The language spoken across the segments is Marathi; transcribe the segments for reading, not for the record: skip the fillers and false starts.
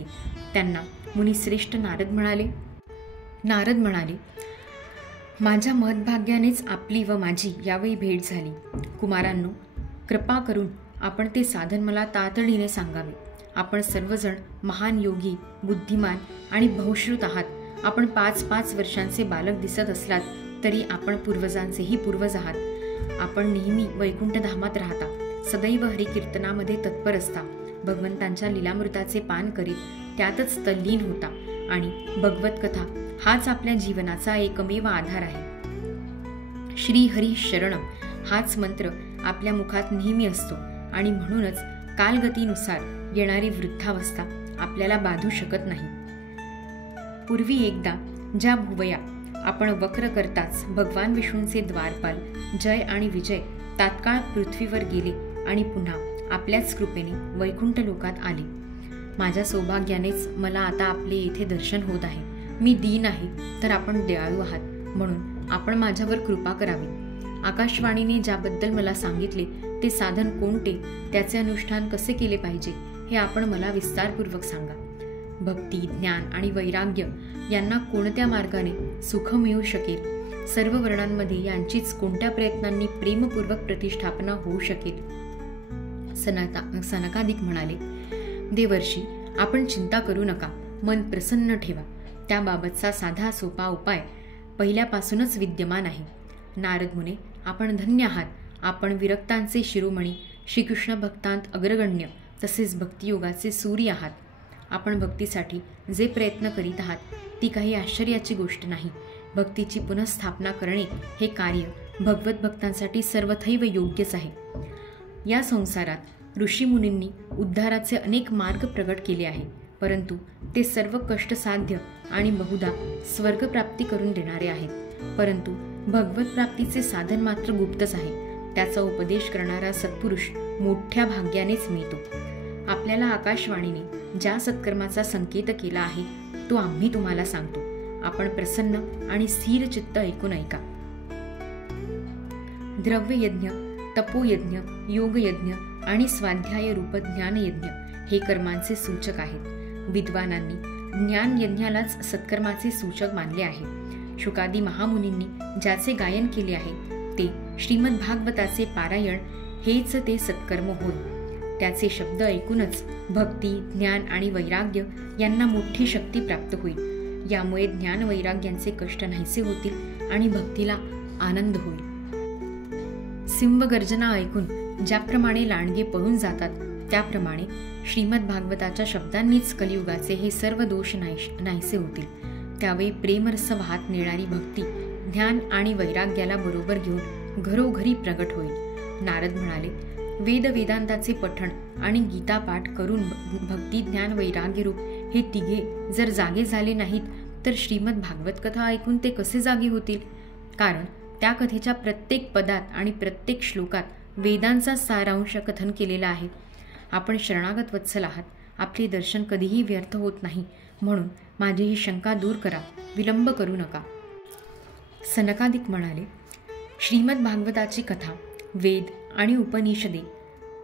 त्यांना मुनिश्रेष्ठ नारद म्हणाले, माझ्या महद्भाग्यानेच आपली व माझी यावेळी भेट झाली. कुमारांनो, कृपा करून आपण ते साधन मला तातडीने सांगावे. आपण सर्वजण महान योगी, बुद्धिमान आणि बहुश्रुत आहात. आपण 5-5 वर्षांचे बालक दिसत असलात तरी आपण पूर्वजांचेही पूर्वज आहात. आपण नेहमी वैकुंठधामात राहता, सदैव हरिकीर्तनामध्ये तत्पर असता, भगवंतांच्या लीलामृताचे पान करीत त्यातच तल्लीन होता आणि भगवत कथा हाच आपल्या जीवनाचा एकमेव आधार आहे. श्री हरी शरणम हाच मंत्र आपल्या मुखात नेहमी असतो आणि म्हणूनच कालगतीनुसार येणारी वृद्धावस्था आपल्याला बाधू शकत नाही. पूर्वी एकदा ज्या भुवया आपण वक्र करताच भगवान विष्णूंचे द्वारपाल जय आणि विजय तात्काळ पृथ्वीवर गेले आणि पुन्हा आपल्याच कृपेने वैकुंठ लोकात आले. माझ्या सौभाग्यानेच मला आता आपले येथे दर्शन होत आहे. मी दीन आहे तर आपण दयाळू आहात, म्हणून आपण माझ्यावर कृपा करावी. आकाशवाणीने ज्याबद्दल मला सांगितले ते साधन कोणते, त्याचे अनुष्ठान कसे केले पाहिजे हे आपण मला विस्तारपूर्वक सांगा. भक्ती, ज्ञान आणि वैराग्य यांना कोणत्या मार्गाने सुख मिळू शकेल, सर्व वर्णांमध्ये यांचीच कोणत्या प्रयत्नांनी प्रेमपूर्वक प्रतिष्ठापना होऊ शकेल. सनकादिक म्हणाले, देवर्षी, आपण चिंता करू नका, मन प्रसन्न ठेवा. त्याबाबतचा साधा सोपा उपाय पहिल्यापासूनच विद्यमान आहे. नारद मुने, आपण धन्य आहात. आपण विरक्तांचे शिरोमणी, श्रीकृष्ण भक्तांत अग्रगण्य तसेच भक्तियोगाचे सूर्य आहात. आपण भक्तीसाठी जे प्रयत्न करीत आहात ती काही आश्चर्याची गोष्ट नाही. भक्तीची पुनःस्थापना करणे हे कार्य भगवत भक्तांसाठी सर्वथैव योग्यच आहे. या संसारात ऋषीमुनींनी उद्धाराचे अनेक मार्ग प्रगट केले आहे, परंतु ते सर्व कष्टसाध्य आणि बहुधा स्वर्गप्राप्ती करून देणारे आहेत. परंतु भगवत प्राप्तीचे साधन मात्र गुप्तच आहे. त्याचा उपदेश करणारा सत्पुरुष मोठ्या भाग्यानेच मिळतो. आपल्याला आकाशवाणीने ज्या सत्कर्माचा संकेत केला आहे तो आम्ही तुम्हाला सांगतो. आपण प्रसन्न आणि स्थिर चित्त ऐकून ऐका. द्रव्ययज्ञ, तपोयज्ञ, योगयज्ञ आणि स्वाध्याय रूप ज्ञानयज्ञ हे कर्मांचे सूचक आहेत. विद्वानांनी ज्ञानयज्ञालाच सत्कर्माचे सूचक मानले आहे. शुकादी महामुनींनी ज्याचे गायन केले आहे ते श्रीमद भागवताचे पारायण हेच ते सत्कर्म होय. त्याचे शब्द ऐकूनच भक्ती, ज्ञान आणि वैराग्य यांना मोठी शक्ती प्राप्त होईल. यामुळे ज्ञान वैराग्यांचे कष्ट नाहीसे होतील आणि भक्तीला आनंद होईल. सिंहगर्जना ऐकून ज्याप्रमाणे लांडगे पळून जातात त्याप्रमाणे श्रीमद भागवताच्या शब्दांनीच कलियुगाचे हे सर्व दोष नाहीसे होतील. त्यावेळी प्रेमरस वाहत नेणारी भक्ती, ध्यान आणि वैराग्याला बरोबर घेऊन घरोघरी प्रगट होईल. नारद म्हणाले, वेदांताचे पठण आणि गीतापाठ करून भक्ती, ज्ञान, वैराग्यरूप हे तिघे जर जागे झाले नाहीत तर श्रीमद भागवत कथा ऐकून ते कसे जागे होतील? कारण त्या कथेच्या प्रत्येक पदात आणि प्रत्येक श्लोकात वेदांचा सारांश कथन केलेला आहे. आपण शरणागत वत्सल आहात. आपले दर्शन कधीही व्यर्थ होत नाही, म्हणून माझी ही शंका दूर करा, विलंब करू नका. सनकादिक म्हणाले, श्रीमद भागवताची कथा वेद आणि उपनिषदे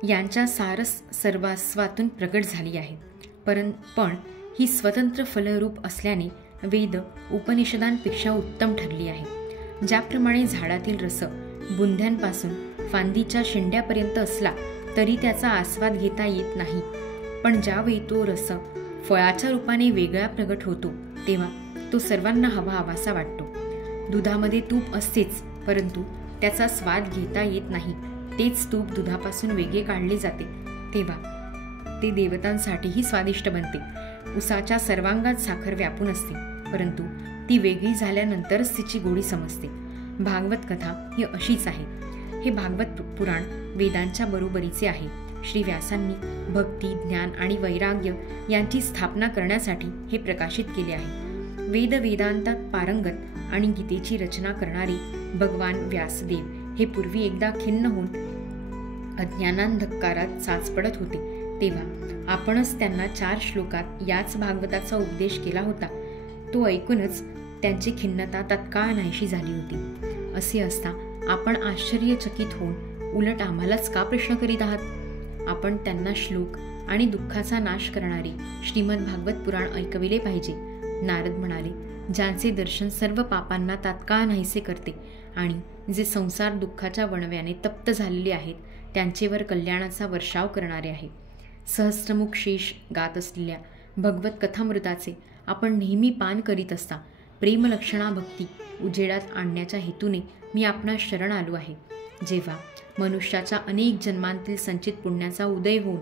यांच्या सारस सर्वास्वातून प्रगट झाली आहे. पण ही स्वतंत्र फलरूप असल्याने वेद उपनिषदांपेक्षा उत्तम ठरली आहे. ज्याप्रमाणे झाडातील रस बुंध्यांपासून फांदीच्या शेंड्यापर्यंत असला तरी त्याचा आस्वाद घेता येत नाही, पण ज्यावेळी तो रस फळाच्या रूपाने वेगळा प्रगट होतो तेव्हा तो सर्वांना हवाहवासा वाटतो. दुधामध्ये तूप असतेच, परंतु त्याचा स्वाद घेता येत नाही. तेच तूप दुधापासून वेगळे काढले जाते तेव्हा ते देवतांसाठीही स्वादिष्ट बनते. उसाच्या सर्वांगात साखर व्यापून असते, परंतु ती वेगळी झाल्यानंतरच तिची गोडी समजते. भागवत कथा ही अशीच आहे. हे भागवत पुराण वेदांच्या बरोबरीचे आहे. श्री व्यासांनी भक्ती, ज्ञान आणि वैराग्य यांची स्थापना करण्यासाठी हे प्रकाशित केले आहे. वेदांतात पारंगत आणि गीतेची रचना करणारे भगवान व्यासदेव हे पूर्वी एकदा खिन्न होऊन अज्ञानांधकारात साच पडत होते, तेव्हा आपणच त्यांना 4 श्लोकात याच भागवताचा उपदेश केला होता. तो ऐकूनच त्यांची खिन्नता तत्काळ नाहीशी झाली होती. असे असता आपण आश्चर्यचकित होऊन उलट आम्हालाच का प्रश्न करीत आहात? आपण त्यांना श्लोक आणि दुःखाचा नाश करणारे श्रीमद भागवत पुराण ऐकविले पाहिजे. नारद म्हणाले, ज्यांचे दर्शन सर्व पापांना तात्काळ नाहीसे करते आणि जे संसार दुःखाच्या वणव्याने तप्त झालेले आहेत त्यांचेवर कल्याणाचा वर्षाव करणारे आहे. सहस्त्रमुख शेष गात असलेल्या भगवत कथामृताचे आपण नेहमी पान करीत असता प्रेमलक्षणा भक्ती उजेडात आणण्याच्या हेतूने मी आपणास शरण आलो आहे. जेव्हा मनुष्याच्या अनेक जन्मांतील संचित पुण्याचा उदय होऊन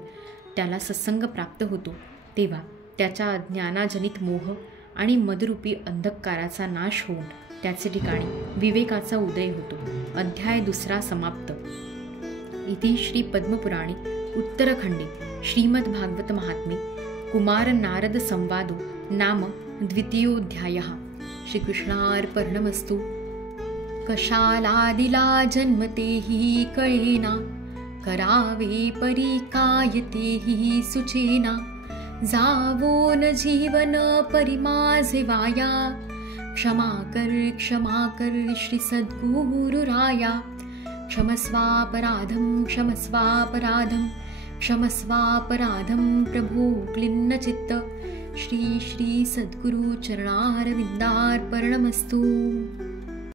त्याला सत्संग प्राप्त होतो तेव्हा त्याच्या अज्ञानाजनित मोह आणि मदरूपी अंधकाराचा नाश होऊन त्याचे ठिकाणी विवेकाचा उदय होतो. अध्याय 2 समाप्त. इति श्री पद्मपुराणे उत्तरखंडे श्रीमद् भागवत महात्म्ये कुमार नारद संवादो नाम 2. श्रीकृष्णार्पणमस्तु. कशाला दिला जन्म तेही कळेना, करावे परी काय तेही सुचेना. जावो न जीवन परी माझे वाया, क्षमा कर श्री सद्गुरुराया. क्षमस्वापराधम क्षमस्वापराधम क्षमस्वापराधम प्रभो क्लिन्न चित्त. श्री श्री सद्गुरु चरणारविंदार्पणमस्तु.